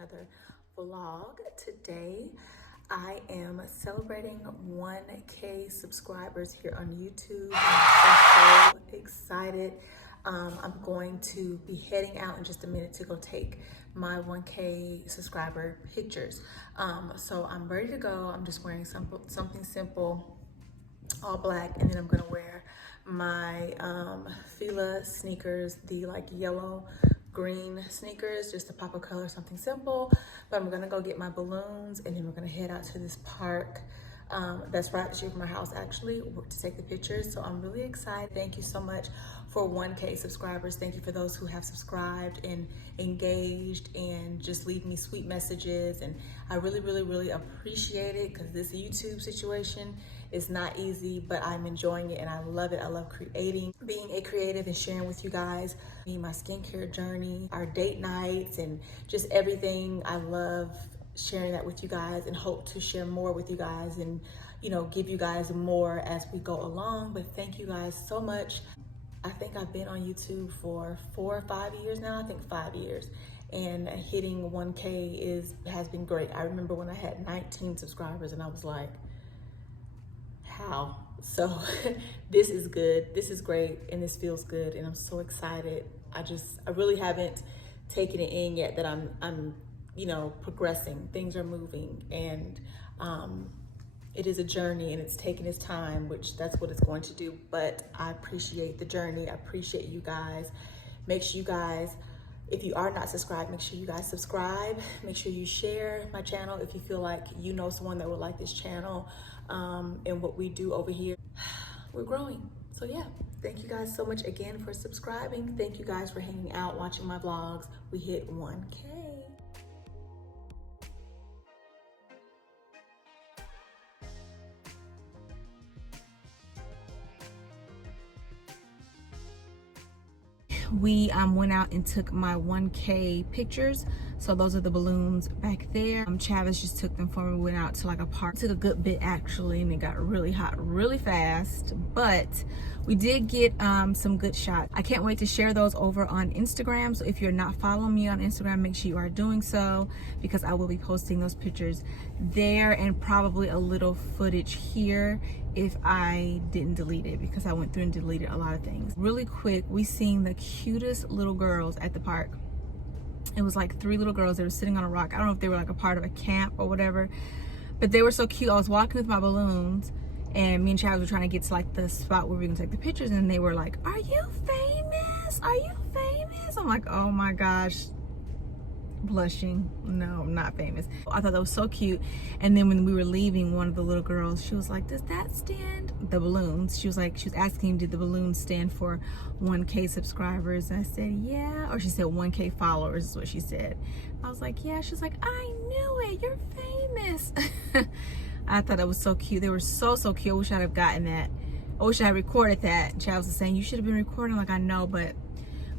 another vlog. Today I am celebrating 1K subscribers here on YouTube. I'm so excited. I'm going to be heading out in just a minute to go take my 1K subscriber pictures. So I'm ready to go. I'm just wearing something simple, all black, and then I'm gonna wear my Fila sneakers, the like yellow green sneakers, just to pop a color, something simple. But I'm gonna go get my balloons, and then we're gonna head out to this park that's right up the street from my house, actually, to take the pictures. So I'm really excited. Thank you so much for 1K subscribers. Thank you for those who have subscribed and engaged and just leave me sweet messages. And I really appreciate it, because this YouTube situation is not easy, but I'm enjoying it and I love it. I love creating, being a creative, and sharing with you guys my skincare journey, our date nights, and just everything. I love sharing that with you guys, and hope to share more with you guys, and give you guys more as we go along. But thank you guys so much. I think I've been on YouTube for 4 or 5 years now. I think 5 years, and hitting 1K has been great. I remember when I had 19 subscribers and I was like, how? So this is good, this is great, and this feels good, and I'm so excited. I really haven't taken it in yet that I'm progressing. Things are moving, and it is a journey, and it's taking its time, which that's what it's going to do. But I appreciate the journey. I appreciate you guys. Make sure you guys, if you are not subscribed, make sure you guys subscribe. Make sure you share my channel if you feel like you know someone that would like this channel and what we do over here. We're growing. So yeah, thank you guys so much again for subscribing. Thank you guys for hanging out, watching my vlogs. We hit 1K. We went out and took my 1K pictures. So those are the balloons back there. Travis just took them for me. We went out to like a park. Took a good bit actually, and it got really hot really fast. But we did get some good shots. I can't wait to share those over on Instagram. So if you're not following me on Instagram, make sure you are doing so, because I will be posting those pictures there, and probably a little footage here if I didn't delete it, because I went through and deleted a lot of things. Really quick, we seen the cutest little girls at the park. It was like 3 little girls. They were sitting on a rock. I don't know if they were like a part of a camp or whatever, but they were so cute. I was walking with my balloons, and me and Travis were trying to get to like the spot where we can take the pictures, and they were like, "Are you famous? Are you famous?" I'm like, oh my gosh, blushing. No, I'm not famous. I thought that was so cute. And then when we were leaving, one of the little girls, she was like, "Does that stand?" The balloons. She was asking, did the balloons stand for 1K subscribers? And I said, yeah. Or she said 1K followers is what she said. I was like, yeah. She's like, I knew it. You're famous. I thought that was so cute. They were so cute. I wish I'd have gotten that. I wish I had recorded that. Charles was saying, you should have been recording. Like, I know, but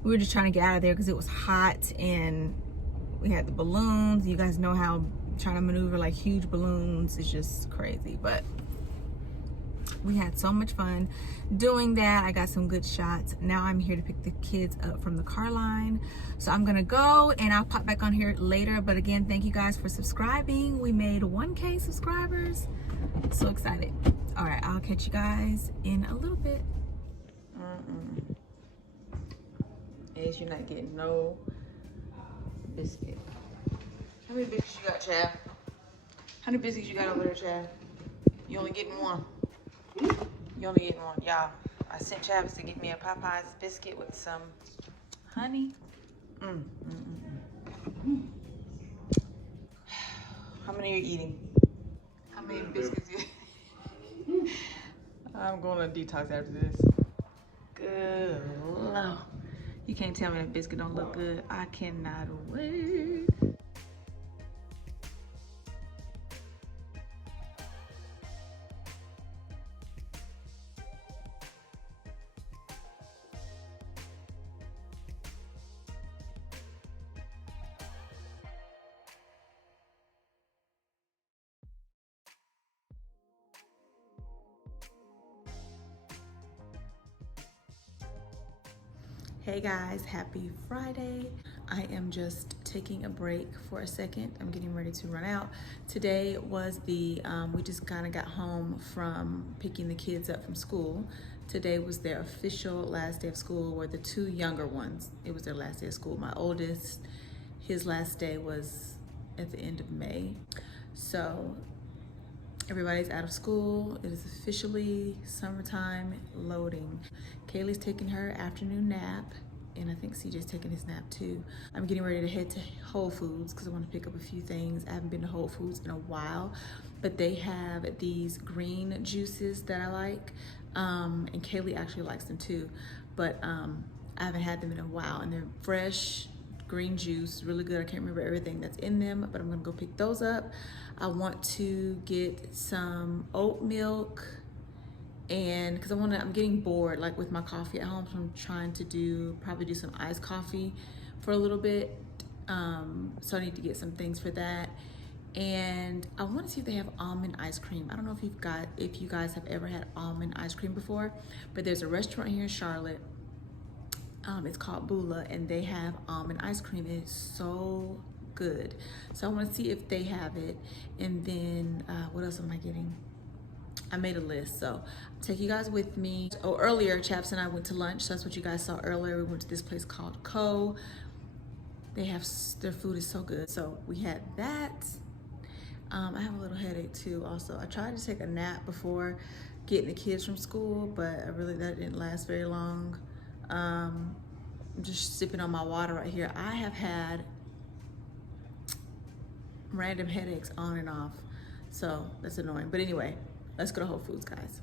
we were just trying to get out of there because it was hot, and we had the balloons. You guys know how trying to maneuver like huge balloons is just crazy, but we had so much fun doing that. I got some good shots. Now I'm here to pick the kids up from the car line. So I'm gonna go, and I'll pop back on here later. But again, thank you guys for subscribing. We made 1K subscribers. So excited. All right, I'll catch you guys in a little bit. As you're not getting no biscuit. How many biscuits you got, Chad? How many biscuits you got over there, Chad? You only getting one. You only getting one. Y'all, I sent Travis to get me a Popeye's biscuit with some honey. How many are you eating? How many biscuits you I'm going on a detox after this. Good Lord. You can't tell me that biscuit don't look good. I cannot wait. Hey guys, happy Friday. I am just taking a break for a second. I'm getting ready to run out. Today was we just kind of got home from picking the kids up from school. Today was their official last day of school, where the two younger ones, it was their last day of school. My oldest, his last day was at the end of May. So everybody's out of school. It is officially summertime loading. Kaylee's taking her afternoon nap, and I think CJ's taking his nap too. I'm getting ready to head to Whole Foods because I want to pick up a few things. I haven't been to Whole Foods in a while, but they have these green juices that I like, and Kaylee actually likes them too, but I haven't had them in a while, and they're fresh green juice, really good. I can't remember everything that's in them, but I'm gonna go pick those up. I want to get some oat milk, and because I'm getting bored like with my coffee at home, so I'm trying to probably do some iced coffee for a little bit. So I need to get some things for that. And I want to see if they have almond ice cream. I don't know if you guys have ever had almond ice cream before, but there's a restaurant here in Charlotte. It's called Bula, and they have almond ice cream. It's so good. So I want to see if they have it. And then what else am I getting? I made a list, so I'll take you guys with me. Oh, earlier Chaps and I went to lunch, so that's what you guys saw earlier. We went to this place called Co. Their food is so good. So we had that. I have a little headache too also. I tried to take a nap before getting the kids from school, but that didn't last very long. I'm just sipping on my water right here. I have had random headaches on and off, so that's annoying. But anyway, let's go to Whole Foods, guys.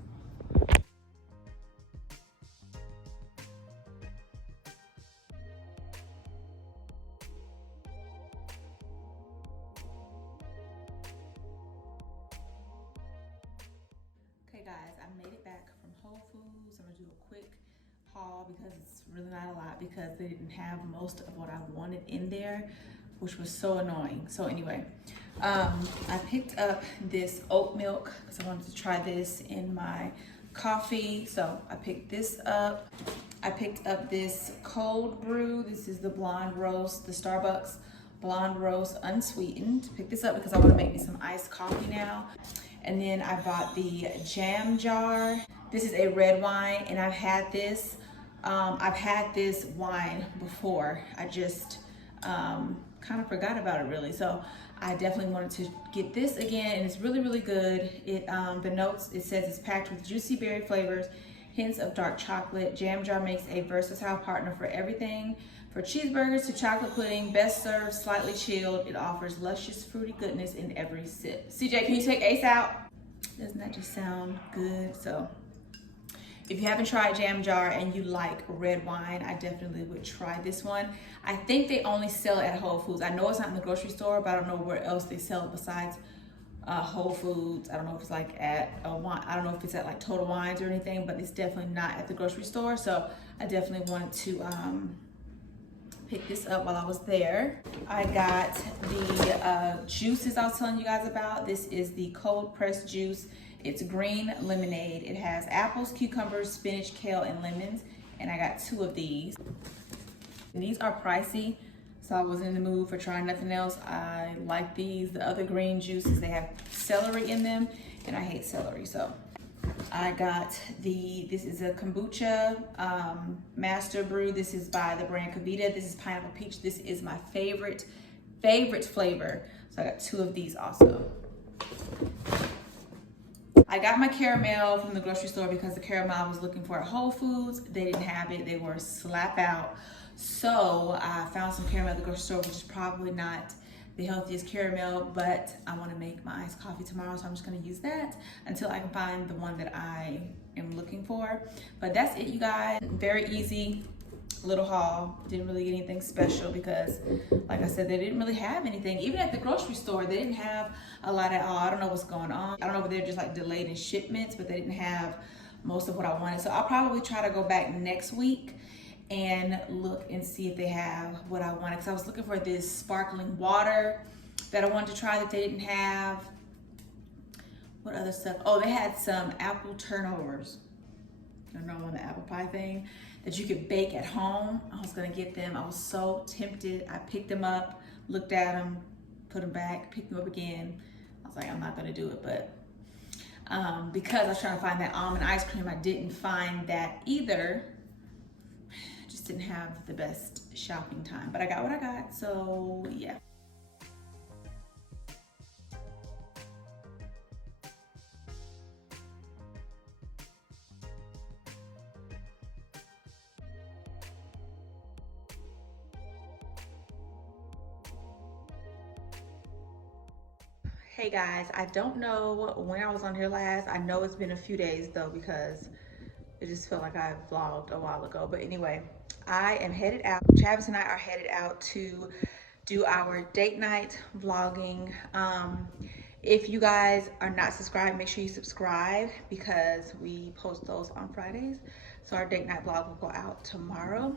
Okay guys, I made it back from Whole Foods. I'm gonna do a quick haul because it's really not a lot, because they didn't have most of what I wanted in there, which was so annoying. So anyway, I picked up this oat milk because I wanted to try this in my coffee. So I picked this up. I picked up this cold brew. This is the blonde roast, the Starbucks blonde roast unsweetened. Picked this up because I want to make me some iced coffee now. And then I bought the jam jar. This is a red wine, and I've had this wine before. I just kind of forgot about it really. So I definitely wanted to get this again, and it's really, really good. The notes, it says it's packed with juicy berry flavors, hints of dark chocolate. Jam jar makes a versatile partner for everything from cheeseburgers to chocolate pudding. Best served slightly chilled. It offers luscious fruity goodness in every sip. CJ, can you take Ace out? Doesn't that just sound good? So if you haven't tried jam jar and you like red wine, I definitely would try this one. I think they only sell it at Whole Foods. I know it's not in the grocery store, but I don't know where else they sell it besides Whole Foods. I don't know if it's like at I don't know if it's at like Total Wines or anything, but it's definitely not at the grocery store. So I definitely wanted to pick this up while I was there. I got the juices I was telling you guys about. This is the cold pressed juice. It's green lemonade. It has apples, cucumbers, spinach, kale, and lemons. And I got 2 of these. And these are pricey, so I wasn't in the mood for trying nothing else. I like these. The other green juices, they have celery in them, and I hate celery. So I got this is a kombucha master brew. This is by the brand Kavita. This is pineapple peach. This is my favorite flavor. So I got 2 of these also. I got my caramel from the grocery store because the caramel I was looking for at Whole Foods, they didn't have it. They were slap out. So I found some caramel at the grocery store, which is probably not the healthiest caramel, but I want to make my iced coffee tomorrow, so I'm just going to use that until I can find the one that I am looking for. But that's it, you guys. Very easy little haul. Didn't really get anything special because, like I said, they didn't really have anything. Even at the grocery store, they didn't have a lot at all. I don't know what's going on. I don't know if they're just like delayed in shipments, but they didn't have most of what I wanted. So I'll probably try to go back next week and look and see if they have what I wanted. Because I was looking for this sparkling water that I wanted to try that they didn't have. What other stuff? Oh, they had some apple turnovers. I know I'm on the apple pie thing, that you could bake at home. I was gonna get them. I was so tempted. I picked them up, looked at them, put them back, picked them up again. I was like, I'm not gonna do it, but because I was trying to find that almond ice cream, I didn't find that either. Just didn't have the best shopping time, but I got what I got, so yeah. Hey guys, I don't know when I was on here last. I know it's been a few days though, because it just felt like I vlogged a while ago. But anyway, I am headed out. Travis and I are headed out to do our date night vlogging. If you guys are not subscribed, make sure you subscribe because we post those on Fridays. So our date night vlog will go out tomorrow.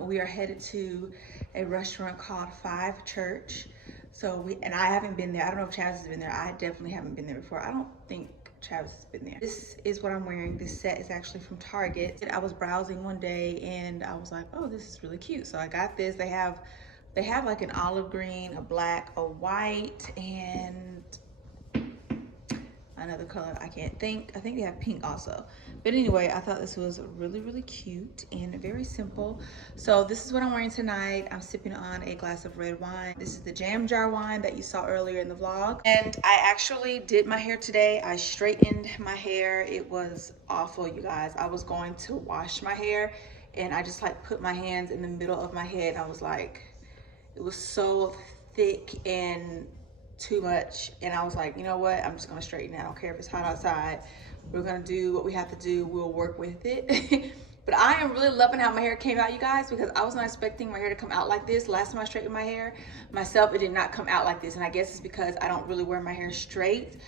We are headed to a restaurant called Five Church. So and I haven't been there. I don't know if Travis has been there. I definitely haven't been there before. I don't think Travis has been there. This is what I'm wearing. This set is actually from Target. I was browsing one day and I was like, oh, this is really cute. So I got this. They have like an olive green, a black, a white, and another color I can't think. I think they have pink also. But anyway, I thought this was really, really cute and very simple. So this is what I'm wearing tonight. I'm sipping on a glass of red wine. This is the jam jar wine that you saw earlier in the vlog. And I actually did my hair today. I straightened my hair. It was awful, you guys. I was going to wash my hair and I just like put my hands in the middle of my head. I was like, it was so thick and too much, and I was like, you know what, I'm just gonna straighten it. I don't care if it's hot outside. We're gonna do what we have to do. We'll work with it. But I am really loving how my hair came out, you guys, because I was not expecting my hair to come out like this. Last time I straightened my hair myself, it did not come out like this, and I guess it's because I don't really wear my hair straight.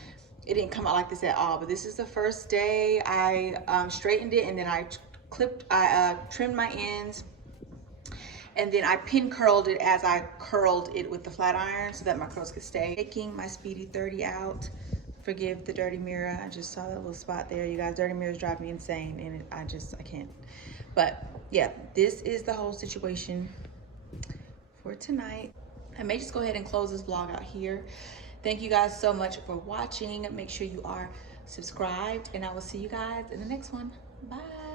It didn't come out like this at all. But this is the first day I straightened it, and then I trimmed my ends. And then I pin curled it as I curled it with the flat iron so that my curls could stay. Taking my Speedy 30 out. Forgive the dirty mirror. I just saw that little spot there. You guys, dirty mirrors drive me insane, and I can't. But yeah, this is the whole situation for tonight. I may just go ahead and close this vlog out here. Thank you guys so much for watching. Make sure you are subscribed, and I will see you guys in the next one. Bye.